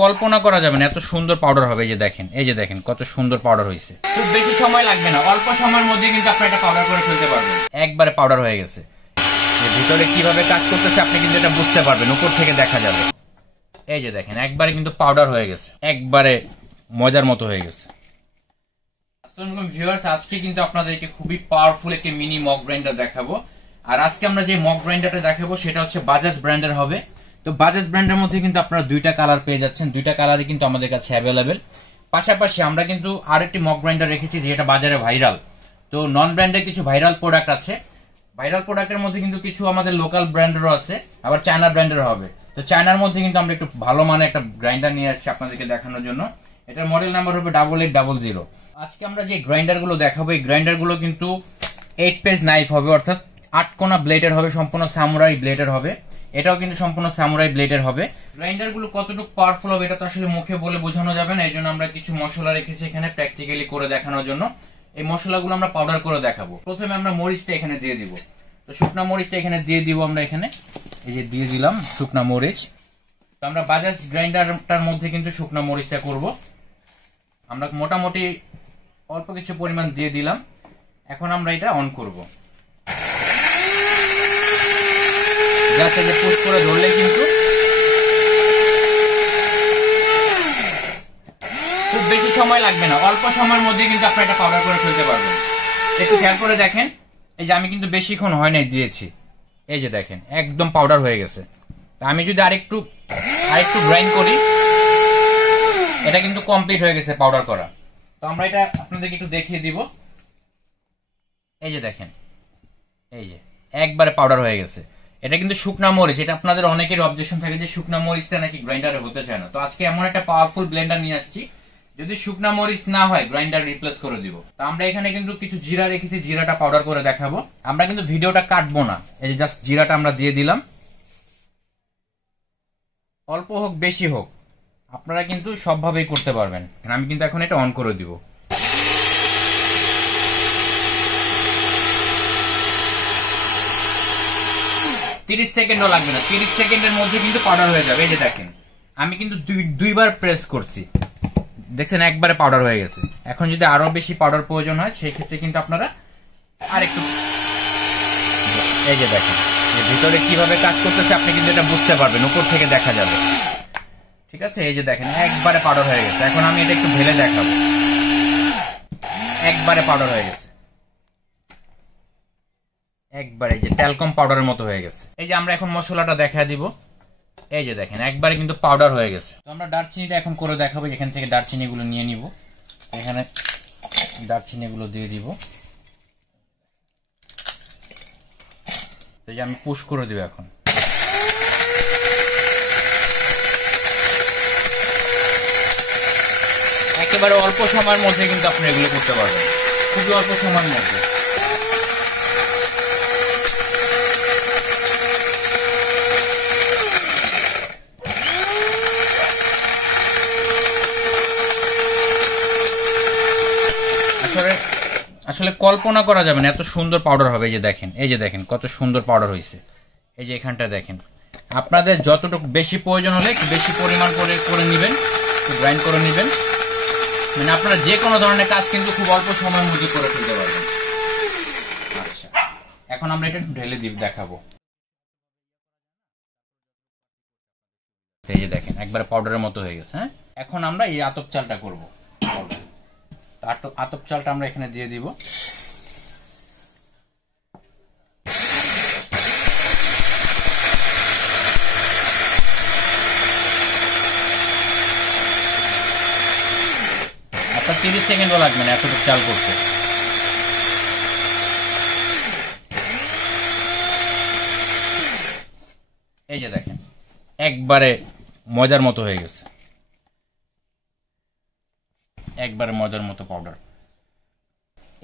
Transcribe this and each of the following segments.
কল্পনা করা যাবে না এত সুন্দর পাউডার হবে। এই যে দেখেন কত সুন্দর পাউডার হয়েছে। খুব বেশি সময় লাগবে না, অল্প সময়ের মধ্যে কিন্তু আপনি এটা পাউডার করে ফেলতে পারবেন। একবারে পাউডার হয়ে গেছে। ভিতরে কিভাবে কাজ করতেছে আপনি কিন্তু এটা বুঝতে পারবেন, উপর থেকে দেখা যাবে। এই যে দেখেন একবারে কিন্তু পাউডার হয়ে গেছে, একবারে মজার মতো হয়ে গেছে। ভিউয়ার্স, আজকে কিন্তু আপনাদেরকে খুবই পাওয়ারফুল একটি মিনি মগ গ্রাইন্ডার দেখাবো। আর আজকে আমরা যে মগ গ্রাইন্ডারটা দেখাবো সেটা হচ্ছে বাজাজ ব্র্যান্ডের হবে। তো বাজাজ ব্র্যান্ডের মধ্যে কিন্তু আপনারা দুইটা কালার পেয়ে যাচ্ছেন, দুইটা কালারই কিন্তু আমাদের কাছে অ্যাভেলেবেল। পাশাপাশি আমরা কিন্তু আরেকটি মগ গ্রাইন্ডার রেখেছি যেটা বাজারে ভাইরাল। তো নন ব্র্যান্ডের কিছু ভাইরাল প্রোডাক্ট আছে, ভাইরাল প্রোডাক্টের মধ্যে কিন্তু কিছু আমাদের লোকাল ব্র্যান্ডেরও আছে, আবার চায়না ব্র্যান্ডের হবে। তো চায়নার মধ্যে কিন্তু আমরা একটু ভালো মানের একটা গ্রাইন্ডার নিয়ে আসছি আপনাদেরকে দেখানোর জন্য। এটার মডেল নাম্বার হবে 8800। আজকে আমরা যে গ্রাইন্ডার গুলো দেখাবো এই গ্রাইন্ডার গুলো কিন্তু 8 পেজ নাইফ হবে, অর্থাৎ 8 কোনা ব্লেডের হবে, সম্পূর্ণ সামুরাই ব্লেডের হবে। এটাও কিন্তু সম্পূর্ণ সামুরাই ব্লেডের হবে। গ্রাইন্ডার গুলো কতটুকু পাওয়ারফুল হবে এটা তো আসলে মুখে বলে বোঝানো যাবে না, এই জন্য আমরা কিছু মশলা রেখেছি এখানে প্র্যাকটিক্যালি করে দেখানোর জন্য। এই মশলাগুলো আমরা পাউডার করে দেখাবো। প্রথমে আমরা মরিচটা এখানে দিয়ে দিব। তো শুকনা মরিচটা এখানে দিয়ে দিব আমরা, এখানে এই যে দিয়ে দিলাম শুকনা মরিচ। তো আমরা বাজাজ গ্রাইন্ডারটার মধ্যে কিন্তু শুকনা মরিচটা করব। আমরা মোটামুটি অল্প কিছু পরিমাণ দিয়ে দিলাম। এখন আমরা এটা অন করব, যাতে যে পুশ করে ধরলে কিন্তু খুব বেশি সময় লাগবে না, অল্প সময়ের মধ্যে কিন্তু আপনি এটা পাউডার করে ফেলতে পারবেন। একটু খেয়াল করে দেখেন, এই যে আমি কিন্তু বেশিক্ষণ হয় নাই দিয়েছি, এই যে দেখেন একদম পাউডার হয়ে গেছে। আমি যদি আরেকটু গ্রাইন্ড করি এটা কিন্তু কমপ্লিট হয়ে গেছে পাউডার করা। তো আমরা এটা আপনাদেরকে একটু দেখিয়ে দিব। এই যে দেখেন, এই যে একবারে পাউডার হয়ে গেছে। এটা কিন্তু শুকনা মরিচ। এটা আপনাদের অনেকের অবজেকশন থাকে যে শুকনা মরিচটা নাকি গ্রাইন্ডারে হতে চায় না। তো আজকে এমন একটা পাওয়ারফুল ব্লেন্ডার নিয়ে আসছি, যদি শুকনা মরিচ না হয় গ্রাইন্ডার রিপ্লেস করে দিব। তো আমরা এখানে কিন্তু কিছু জিরা রেখেছি, জিরাটা পাউডার করে দেখাবো। আমরা কিন্তু ভিডিওটা কাটবো না, এই যে জাস্ট জিরাটা আমরা দিয়ে দিলাম। অল্প হোক বেশি হোক আপনারা কিন্তু সবভাবেই করতে পারবেন। আমি কিন্তু এখন এটা অন করে দিব। তিরিশ সেকেন্ডও লাগবে না, 30 সেকেন্ডের মধ্যে কিন্তু পাউডার হয়ে যাবে। এই যে দেখেন আমি কিন্তু দুইবার প্রেস করছি, দেখছেন একবারে পাউডার হয়ে গেছে। এখন যদি আরো বেশি পাউডার প্রয়োজন হয় সেই ক্ষেত্রে কিন্তু আপনারা আরেকটু, এই যে দেখেন ভিতরে কিভাবে কাজ করতেছে আপনি কিন্তু এটা বুঝতে পারবেন, উপর থেকে দেখা যাবে। ঠিক আছে, এই যে দেখেন একবারে পাউডার হয়ে গেছে। এখন আমি এটা একটু ঢেলে দেখাবো, একবারে পাউডার হয়ে গেছে, একবারে যে ট্যালকম পাউডারের মতো হয়ে গেছে। এই যে আমরা এখন মশলাটা দেখা দিব, এই যে দেখেন একবারে কিন্তু পাউডার হয়ে গেছে। তো আমরা দারচিনিটা এখন করে দেখাবো। এখান থেকে দারচিনি গুলো নিয়ে নিব, এখানে দারচিনি গুলো দিয়ে দিব। এই যে আমি পুশ করে দিব এখন। একেবারে অল্প সময়ের মধ্যে কিন্তু আপনি এগুলো করতে পারবেন, খুবই অল্প সময়ের মধ্যে। আসলে কল্পনা করা যাবে না এত সুন্দর পাউডার হবে। এই যে দেখেন কত সুন্দর পাউডার হয়েছে। এই যে এখানটা দেখেন, আপনাদের যতটুকু বেশি প্রয়োজন হলে একটু বেশি পরিমাণ করে নেবেন, গ্রাইন্ড করে নেবেন। মানে আপনারা যে কোনো ধরনের কাজ কিন্তু খুব অল্প সময়ের মধ্যে করে ফেলতে পারবেন। আচ্ছা, এখন আমরা এটা ঢেলে দেখাবো। এই যে দেখেন একবারে পাউডারের মতো হয়ে গেছে। হ্যাঁ, এখন আমরা এই আতপ চালটা করবো। আতপ চালটা আমরা এখানে দিয়ে দিব। আপনার 30 সেকেন্ডও লাগবে না এতটুকু চাল করতে। এই যে দেখেন একবারে মজার মতো হয়ে গেছে, একবারে মজার মতো পাউডার।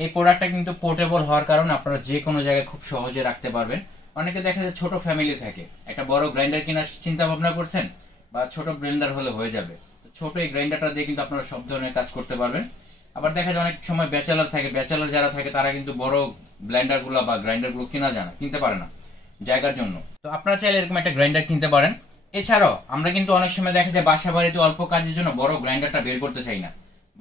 এই প্রোডাক্টটা কিন্তু পোর্টেবল হওয়ার কারণে আপনারা যে কোনো জায়গায় খুব সহজে রাখতে পারবেন। অনেকে দেখা যায় ছোট ফ্যামিলি থাকে, একটা বড় গ্রাইন্ডার কেনার চিন্তা ভাবনা করছেন, বা ছোট ব্লেন্ডার হলে হয়ে যাবে। ছোট এই গ্রাইন্ডারটা দিয়ে কিন্তু আপনারা সব ধরনের কাজ করতে পারবেন। আবার দেখা যায় অনেক সময় ব্যাচেলার থাকে, ব্যাচেলার যারা থাকে তারা কিন্তু বড় ব্লেন্ডার গুলো বা গ্রাইন্ডার গুলো কিনতে পারে না জায়গার জন্য। তো আপনারা চাইলে এরকম একটা গ্রাইন্ডার কিনতে পারেন। এছাড়াও আমরা কিন্তু অনেক সময় দেখা যায় বাসা বাড়িতে অল্প কাজের জন্য বড় গ্রাইন্ডারটা বের করতে চাই না,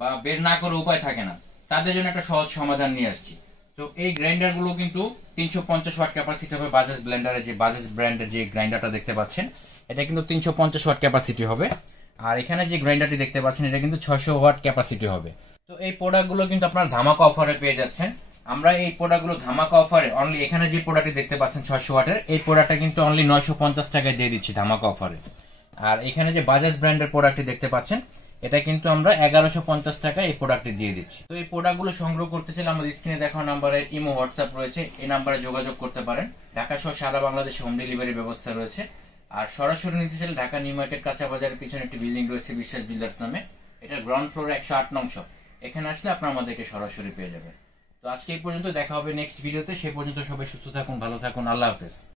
বা বের না করে উপায় থাকে না, তাদের জন্য একটা সহজ সমাধান নিয়ে আসছি। তো এই গ্রাইন্ডার গুলো কিন্তু 350 ওয়াট ক্যাপাসিটি হবে। বাজাজ ব্লেন্ডারের যে বাজাজ ব্র্যান্ডের যে গ্রাইন্ডারটা দেখতে পাচ্ছেন, এটা কিন্তু 350 ওয়াট ক্যাপাসিটি হবে। আর এখানে যে গ্রাইন্ডারটি দেখতে পাচ্ছেন, এটা কিন্তু 600 ওয়াট ক্যাপাসিটি হবে। তো এই প্রোডাক্ট গুলো কিন্তু আপনার ধামাকা অফারে পেয়ে যাচ্ছেন। আমরা এই প্রোডাক্ট গুলো ধামাকা অফারে অনলি, এখানে যে প্রোডাক্টটি দেখতে পাচ্ছেন 600 ওয়াটের, এই প্রোডাক্টটা কিন্তু অনলি 950 টাকায় দিয়ে দিচ্ছি ধামাকা অফারে। আর এখানে যে বাজাজ ব্র্যান্ডের প্রোডাক্টটি দেখতে পাচ্ছেন, এটা কিন্তু আমরা 1150 টাকায় এই প্রোডাক্টটি দিয়ে দিচ্ছি। তো এই প্রোডাক্ট গুলো সংগ্রহ করতে চাইলে আমাদের স্ক্রিনে দেখানো নাম্বারে ইমো হোয়াটসঅ্যাপ রয়েছে, এই নাম্বারে যোগাযোগ করতে পারেন। ঢাকা সহ সারা বাংলাদেশে হোম ডেলিভারি ব্যবস্থা রয়েছে। আর সরাসরি নিতে চাইলে ঢাকা নিউ মার্কেট কাঁচা বাজারের পিছনে একটি বিল্ডিং রয়েছে বিশ্বাস বিল্ডার্স নামে, এটা গ্রাউন্ড ফ্লোরে 108 নং শপ। এখানে আসলে আপনারা আমাদেরকে সরাসরি পেয়ে যাবেন। তো আজকে এই পর্যন্ত, দেখা হবে নেক্সট ভিডিওতে। সেই পর্যন্ত সবাই সুস্থ থাকুন, ভালো থাকুন, আল্লাহ হাফেজ।